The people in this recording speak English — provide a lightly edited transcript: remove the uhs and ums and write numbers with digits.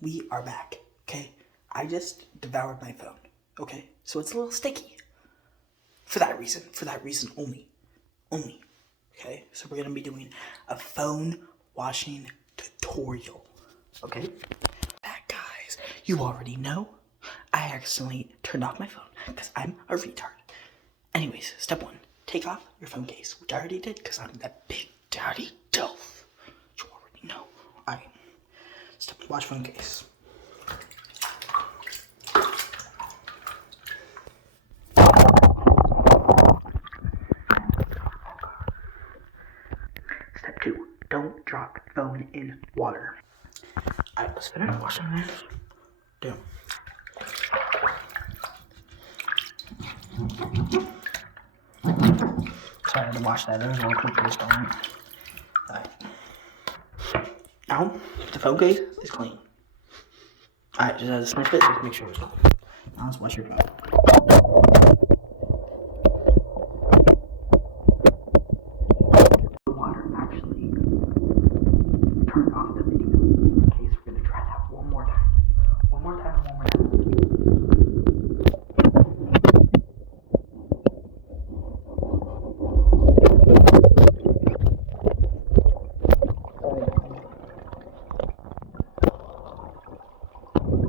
we are back, okay? I just devoured my phone, okay? So it's a little sticky. For that reason only, okay? So we're gonna be doing a phone washing tutorial, okay? That, guys, you already know, I accidentally turned off my phone because I'm a retard. Anyways, step one, take off your phone case, which I already did because I'm that big daddy Dolph. You already know. Alright, step one, watch phone case. Step two, don't drop phone in water. Alright, let's finish washing this. Damn. Sorry, I had to wash that. There was a little toothpaste on it. Alright. Now, the phone case is clean. Alright, just sniff it, just make sure it's clean. Now let's wash your phone.